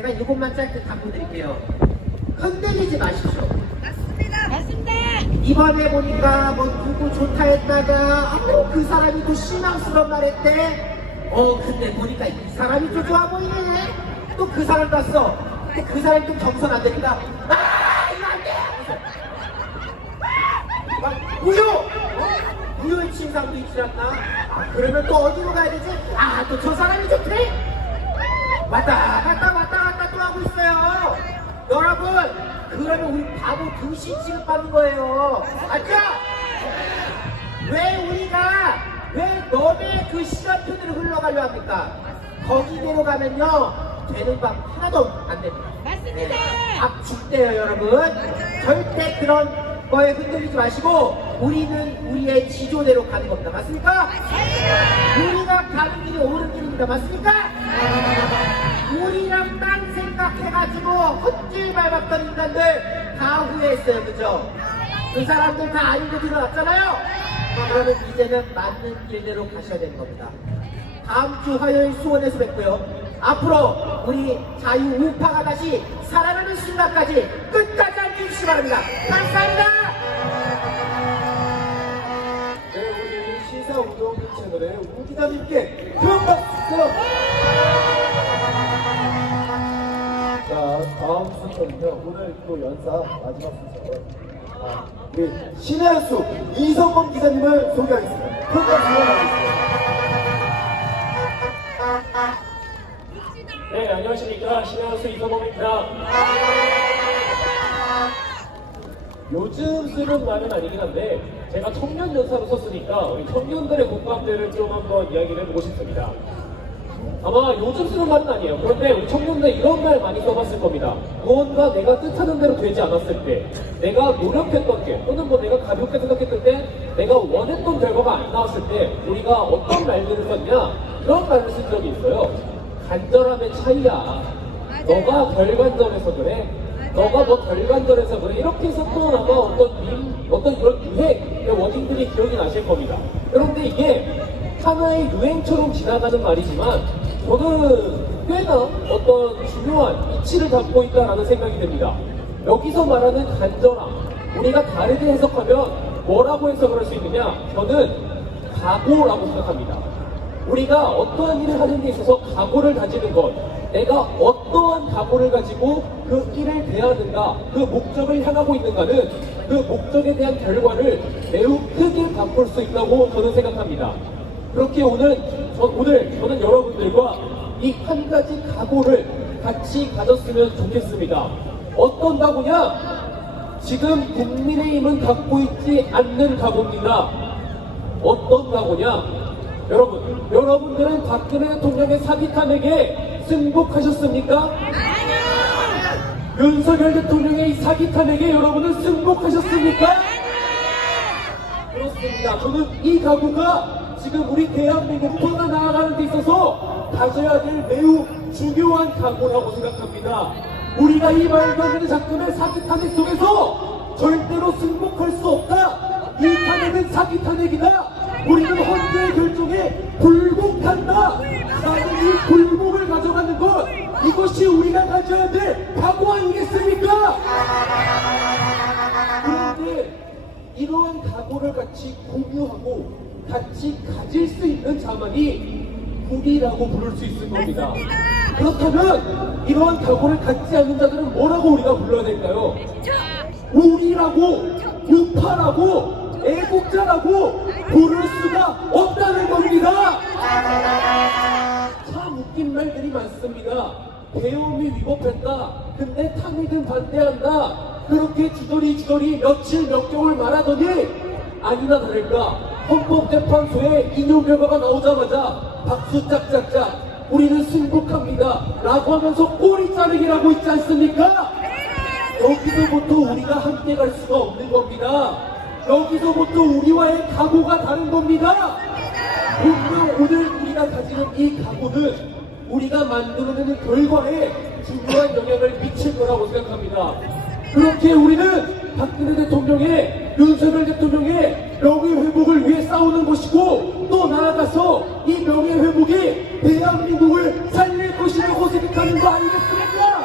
제가 이것만 짧게 답변 드릴게요. 흔들리지 마십시오. 맞습니다. 맞습니다. 이번에 보니까 뭐 누구 좋다 했다가 아우 그 사람이 또 실망스러운 말 했대 어 근데 보니까 이 사람이 또 좋아 보이네 또 그 사람 봤어 근데 그 사람이 좀 정선 안 되니까 아 이거 안 돼 막 무효 어? 무효의 침상도 있지 않나 아, 그러면 또 어디로 가야 되지 아 또 저 사람이 좋대 왔다 갔다 왔다 갔다 또 하고 있어요 여러분 그러면 우리 바보 등신 취급받는 거예요 알죠? 왜 우리가 왜 너의 그 시간표대로 흘러가려 합니까? 거기대로 가면요 되는 방 하나도 안 됩니다 맞습니다. 밥 죽대요 여러분 절대 그런 거에 흔들리지 마시고 우리는 우리의 지조대로 가는 겁니다 맞습니까? 우리가 가는 길이 옳은 길입니다 맞습니까? 우리랑 딴 생각해가지고 헛길 밟았던 인간들 다 후회했어요 그죠? 그 사람들 다 아니고 드러났잖아요. 그러면 이제는 맞는 길대로 가셔야 되는 겁니다. 다음 주 화요일 수원에서 뵙고요. 앞으로 우리 자유 우파가 다시 살아나는 순간까지 끝까지 함께 해주시기 바랍니다. 감사합니다. 네, 우리 시사 운동 채널의 우기자님께 큰 박수! 다음 순서는요. 오늘 또 연사 마지막 순서. 아, 우리 신의 한수 이성범 기자님을 소개하겠습니다. 큰 박수 부탁드리겠습니다. 네, 안녕하십니까. 신현수 이성범입니다. 요즘 쓰는 말은 아니긴 한데, 제가 청년 연사로 썼으니까, 우리 청년들의 공감대를 좀 한번 이야기를 해보고 싶습니다. 아마 요즘 쓰는 말은 아니에요. 그런데 우리 청년들 이런 말 많이 써봤을 겁니다. 무언가 내가 뜻하는 대로 되지 않았을 때, 내가 노력했던 게, 또는 뭐 내가 가볍게 생각했을 때, 내가 원했던 결과가 안 나왔을 때, 우리가 어떤 말들을 썼냐? 그런 말을 쓴 적이 있어요. 간절함의 차이야. 너가 덜 간절해서 그래. 너가 뭐덜 간절해서 그래. 이렇게 썼던 아마 어떤 밈, 어떤 이런 유행의 워딩들이 기억이 나실 겁니다. 그런데 이게 하나의 유행처럼 지나가는 말이지만 저는 꽤나 어떤 중요한 이치를 담고 있다라는 생각이 듭니다. 여기서 말하는 간절함, 우리가 다르게 해석하면 뭐라고 해석을 할 수 있느냐? 저는 각오라고 생각합니다. 우리가 어떠한 일을 하는 데 있어서 각오를 다지는 것, 내가 어떠한 각오를 가지고 그 일을 대하는가, 그 목적을 향하고 있는가는 그 목적에 대한 결과를 매우 크게 바꿀 수 있다고 저는 생각합니다. 그렇게 오늘, 저, 오늘 저는 여러분들과 이 한 가지 각오를 같이 가졌으면 좋겠습니다. 어떤 각오냐? 지금 국민의힘은 갖고 있지 않는 각오입니다. 어떤 각오냐? 여러분, 여러분들은 박근혜 대통령의 사기 탄핵에 승복하셨습니까? 윤석열 대통령의 이 사기 탄핵에 여러분은 승복하셨습니까? 그렇습니다. 저는 이 각오가 지금 우리 대한민국 떠나 나아가는 데 있어서 가져야 될 매우 중요한 각오라고 생각합니다. 우리가 이 말도 안 되는 작품의 사기 탄핵 속에서 절대로 승복할 수 없다. 이 탄핵은 사기 탄핵이다. 우리는 헌재의 결정에 불복한다. 나는 이 불복을 가져가는 것 이것이 우리가 가져야 될 각오 아니겠습니까? 그런데 이러한 각오를 같이 공유하고 같이 가질 수 있는 자만이 우리라고 부를 수 있을 겁니다. 그렇다면 이러한 각오를 갖지 않는 자들은 뭐라고 우리가 불러야 될까요? 우리라고 우파라고 애국자라고 부를 수가 없다는 겁니다. 참 웃긴 말들이 많습니다. 계엄이 위법했다. 근데 탄핵은 반대한다. 그렇게 주저리 주저리 며칠 몇 개월 말하더니 아니나 다를까 헌법재판소에 인용 결과가 나오자마자 박수 짝짝짝 우리는 승복합니다. 라고 하면서 꼬리 자르기라고 있지 않습니까? 여기서부터 우리가 함께 갈 수가 없는 겁니다. 여기서부터 우리와의 각오가 다른 겁니다. 분명 오늘 우리가 가지는 이 각오는 우리가 만들어내는 결과에 중요한 영향을 미칠 거라고 생각합니다. 그렇게 우리는 박근혜 대통령의 윤석열 대통령의 명예 회복을 위해 싸우는 것이고 또 나아가서 이 명예 회복이 대한민국을 살릴 것이라고 생각하는 거 아니겠습니까?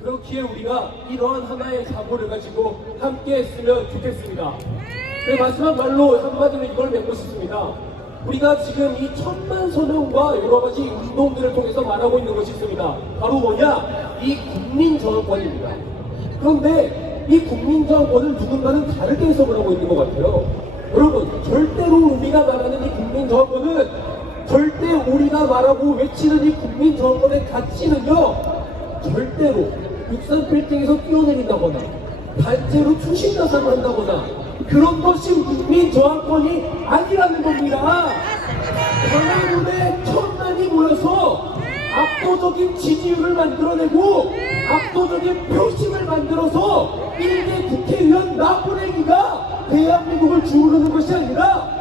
그렇기에 우리가 이러한 하나의 사고를 가지고 함께 했으면 좋겠습니다. 네, 마지막 말로 한마디로 이걸 맺고 싶습니다. 우리가 지금 이 천만 소명과 여러 가지 운동들을 통해서 말하고 있는 것이 있습니다. 바로 뭐냐? 이 국민 저항권입니다. 그런데 이 국민 저항권을 누군가는 다르게 해석을 하고 있는 것 같아요. 여러분, 절대로 우리가 말하는 이 국민 저항권은 절대 우리가 말하고 외치는 이 국민 저항권의 가치는요, 절대로 육산 빌딩에서 뛰어내린다거나, 단체로 추신자산을 한다거나, 그런 것이 국민 저항권이 아니라는 겁니다. 광화문에 천만이 모여서 압도적인 지지율을 만들어내고 압도적인 표심을 만들어서 일개 국회의원 나보내기가 대한민국을 주무르는 것이 아니라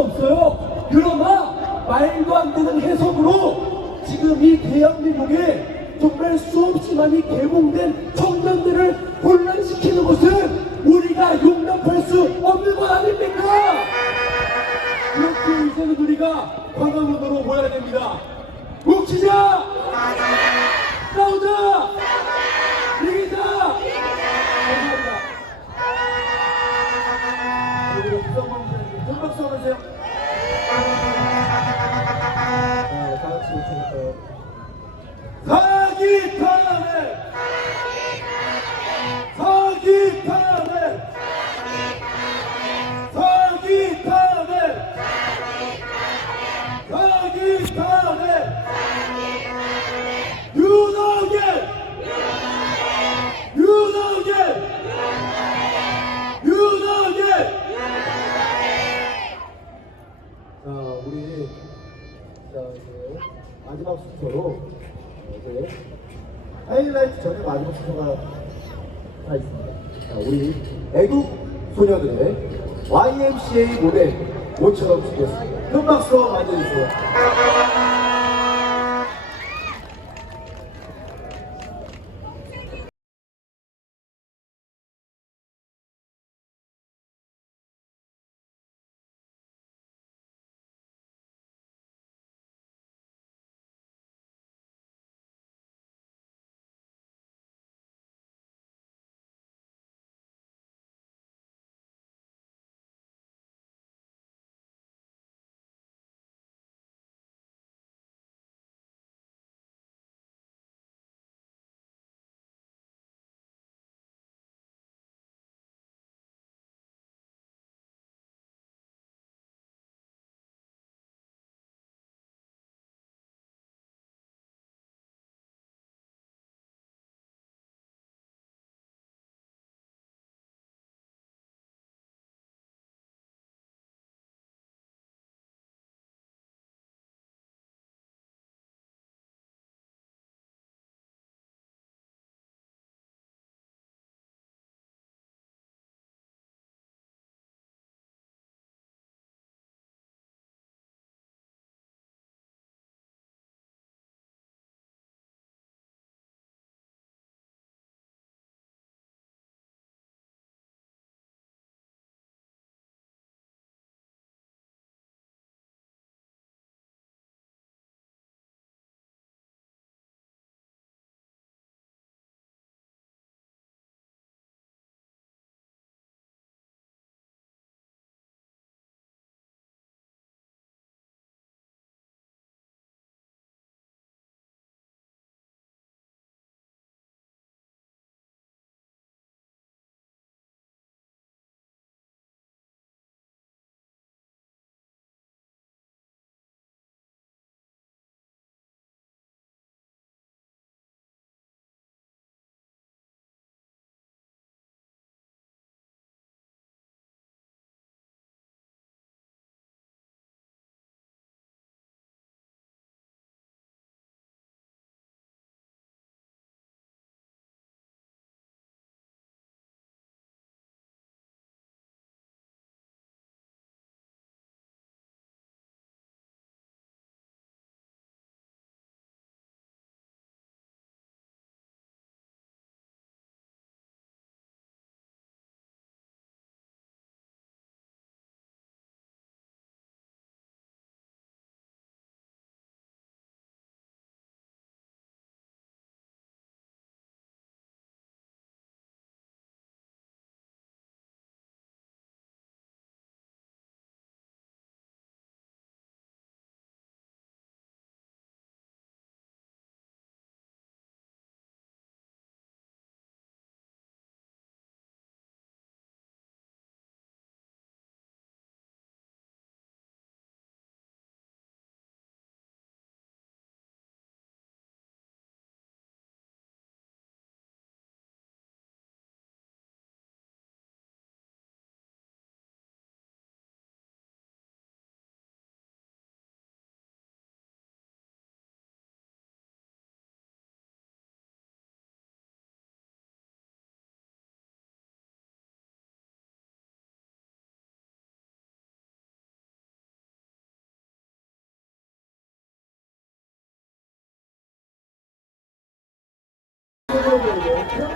없어요 그러나 말도 안 되는 해석으로 지금 이 대한민국에 정말 수없이 많이 개봉된 청년들을 혼란시키는 것은 우리가 용납할 수 없는 것 아닙니까? 그렇게 이제는 우리가 광화문으로 모여야 됩니다. 뭉치자! 싸우자! 하이라이트 전에 마지막 순서가 다 있습니다. 자, 우리 애국 소녀들의 YMCA 무대 모처럼 주겠습니다. 큰 박수로 맞이해주세요.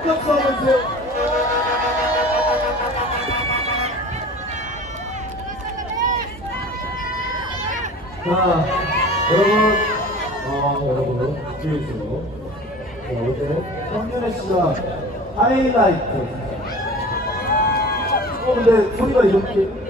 박수 한번 주세요. 자, 여러분, 어, 여러분, 뒤에 있어요. 자, 이제 성윤혜 씨가 하이라이트. 어, 근데 소리가 이렇게